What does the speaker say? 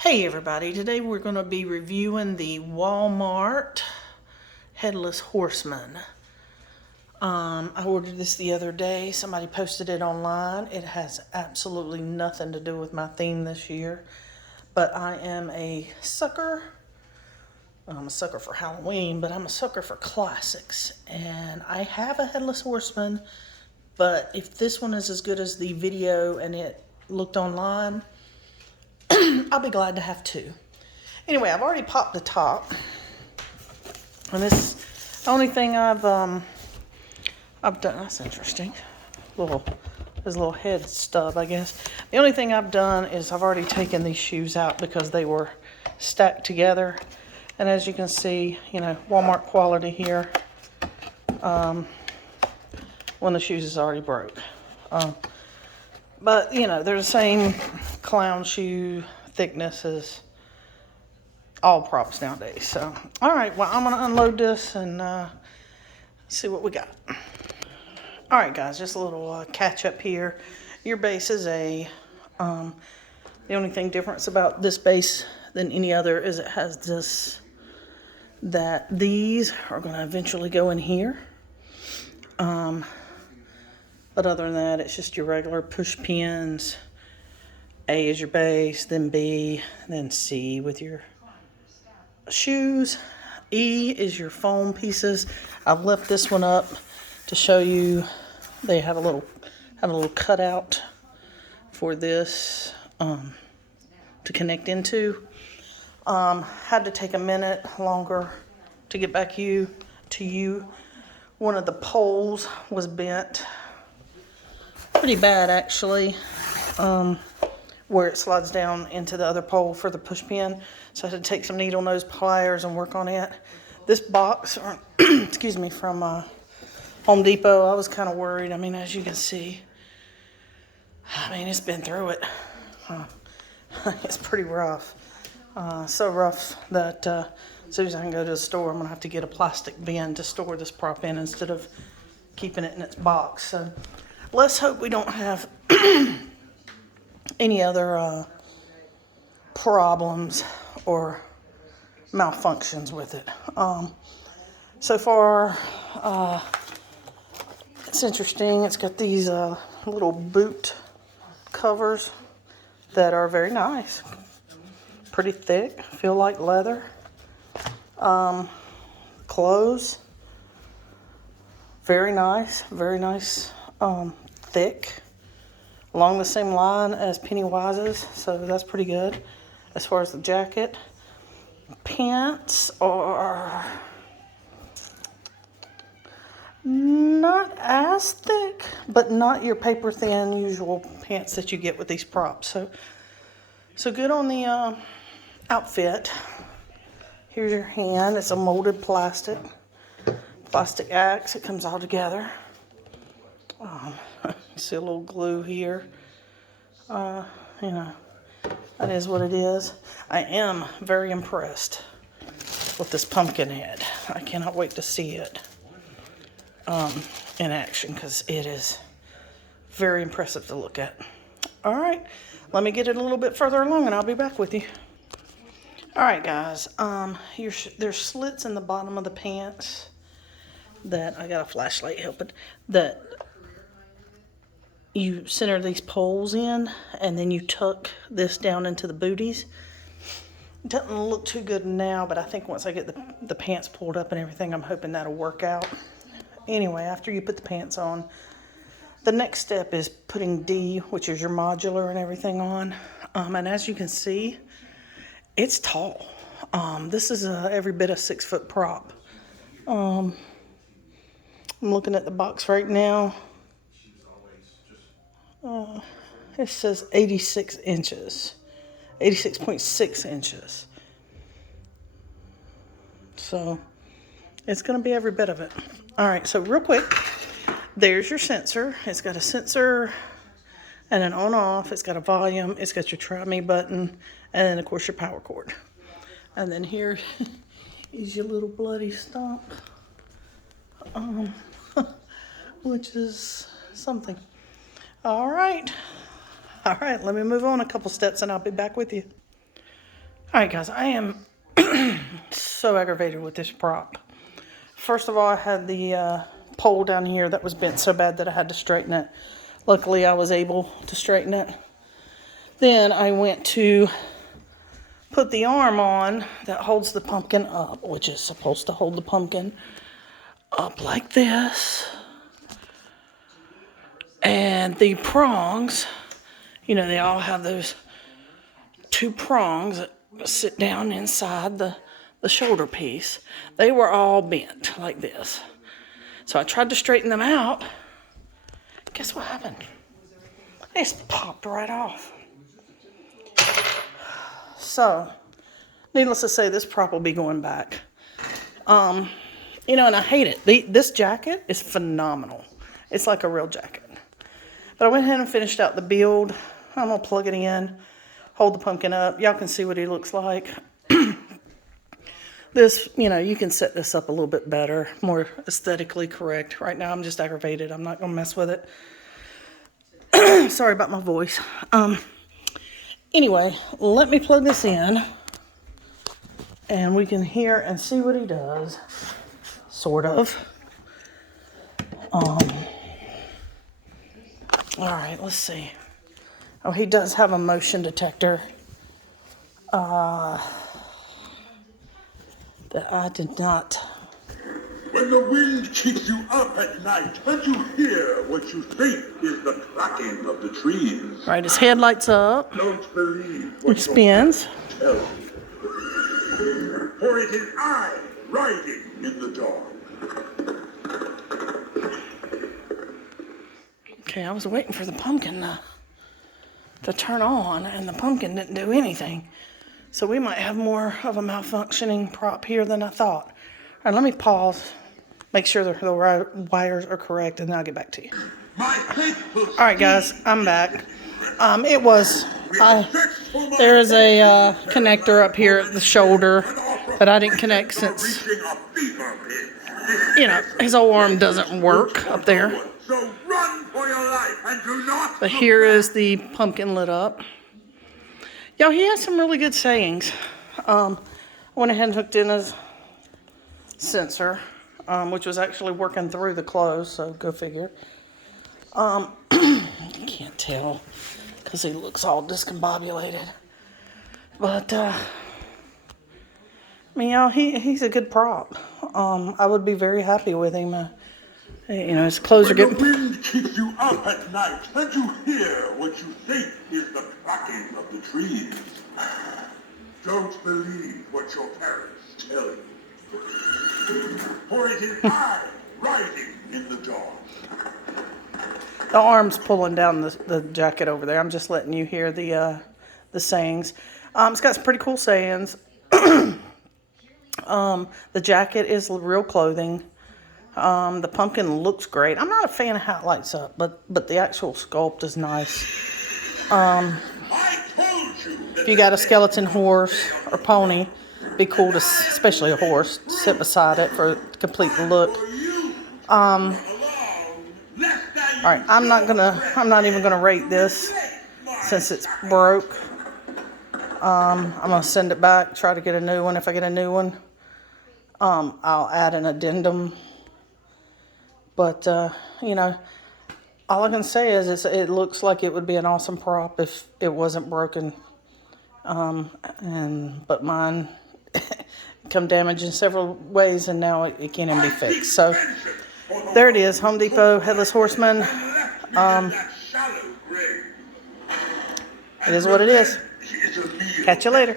Hey everybody, today we're going to be reviewing the Walmart headless horseman. I ordered this the other day. Somebody posted it online. It has absolutely nothing to do with my theme this year, but I am a sucker. I'm a sucker for Halloween, but I'm a sucker for classics. And I have a headless horseman, but if this one is as good as the video and it looked online, I'll be glad to have two. Anyway, I've already popped the top, and this the only thing I've done. That's interesting. There's a little head stub, I guess. The only thing I've done is I've already taken these shoes out because they were stacked together, and as you can see, Walmart quality here. One of the shoes is already broke. But they're the same clown shoe thickness as all props nowadays. So, all right, well, I'm gonna unload this and see what we got. All right, guys, just a little catch up here. Your base is the only thing different about this base than any other is it has these are gonna eventually go in here. But other than that, it's just your regular push pins. A is your base, then B, then C with your shoes. E is your foam pieces. I've left this one up to show you. They have a little cutout for this to connect into. Had to take a minute longer to get back to you. One of the poles was bent pretty bad, actually, where it slides down into the other pole for the push pin. So I had to take some needle nose pliers and work on it. This box, excuse me, from Home Depot, I was kind of worried. I mean, as you can see, it's been through it. It's pretty rough. So rough that as soon as I can go to the store, I'm going to have to get a plastic bin to store this prop in instead of keeping it in its box. So let's hope we don't have any other problems or malfunctions with it. So far, it's interesting. It's got these little boot covers that are very nice. Pretty thick, feel like leather. Clothes, very nice, thick. Along the same line as Pennywise's, so that's pretty good. As far as the jacket, pants are not as thick, but not your paper thin usual pants that you get with these props. So good on the outfit. Here's your hand. It's a molded plastic axe. It comes all together. See a little glue here. That is what it is. I am very impressed with this pumpkin head. I cannot wait to see it in action because it is very impressive to look at. All right, let me get it a little bit further along and I'll be back with you. All right, guys, there's slits in the bottom of the pants that I got a flashlight helping that you center these poles in, and then you tuck this down into the booties. It doesn't look too good now, but I think once I get the pants pulled up and everything, I'm hoping that'll work out. Anyway, after you put the pants on, the next step is putting D, which is your modular and everything on. And as you can see, it's tall. This is every bit a 6-foot prop. I'm looking at the box right now. It says 86 inches, 86.6 inches. So it's going to be every bit of it. All right, so real quick, there's your sensor. It's got a sensor and an on-off. It's got a volume. It's got your try me button, and then of course your power cord. And then here is your little bloody stump, which is something. All right, let me move on a couple steps and I'll be back with you. Alright guys, I am so aggravated with this prop. First of all, I had the pole down here that was bent so bad that I had to straighten it. Luckily, I was able to straighten it. Then I went to put the arm on that holds the pumpkin up, which is supposed to hold the pumpkin up like this. And the prongs, you know, they all have those two prongs that sit down inside the shoulder piece. They were all bent like this. So I tried to straighten them out. Guess what happened? They just popped right off. So, needless to say, this prop will be going back. You know, and I hate it. This jacket is phenomenal. It's like a real jacket. But I went ahead and finished out the build. I'm going to plug it in, hold the pumpkin up. Y'all can see what he looks like. This, you know, you can set this up a little bit better, more aesthetically correct. Right now, I'm just aggravated. I'm not going to mess with it. Sorry about my voice. Anyway, let me plug this in. And we can hear and see what he does. Sort of. Alright, let's see. Oh, he does have a motion detector. That I did not. When the wind keeps you up at night and you hear what you think is the cracking of the trees. Right, his headlights up. Don't believe what It spins. tell you. For it is I riding in the dark. Okay, I was waiting for the pumpkin to turn on, and the pumpkin didn't do anything. So we might have more of a malfunctioning prop here than I thought. All right, let me pause, make sure the wires are correct, and then I'll get back to you. All right, guys, I'm back. There is a connector up here at the shoulder that I didn't connect since, you know, his old arm doesn't work up there. So run for your life and do not. But here is the pumpkin lit up. Yo, he has some really good sayings. I went ahead and hooked in his sensor, which was actually working through the clothes, so go figure. I can't tell because he looks all discombobulated. But, I mean, y'all, he's a good prop. I would be very happy with him. You know, his clothes are getting... When the wind keeps you up at night and you hear what you think is the cracking of the trees. Don't believe what your parents tell you. For it is I riding in the dark. The arm's pulling down the jacket over there. I'm just letting you hear the sayings. It's got some pretty cool sayings. The jacket is real clothing. The pumpkin looks great. I'm not a fan of how it lights up, but the actual sculpt is nice. If you got a skeleton horse or pony, it'd be cool to, especially a horse, to sit beside it for a complete look. All right, I'm not even gonna rate this since it's broke. I'm gonna send it back, try to get a new one. If I get a new one, I'll add an addendum. But, you know, all I can say is it looks like it would be an awesome prop if it wasn't broken. But mine come damaged in several ways, and now it can't even be fixed. So, there it is, Home Depot Headless Horseman. It is what it is. Catch you later.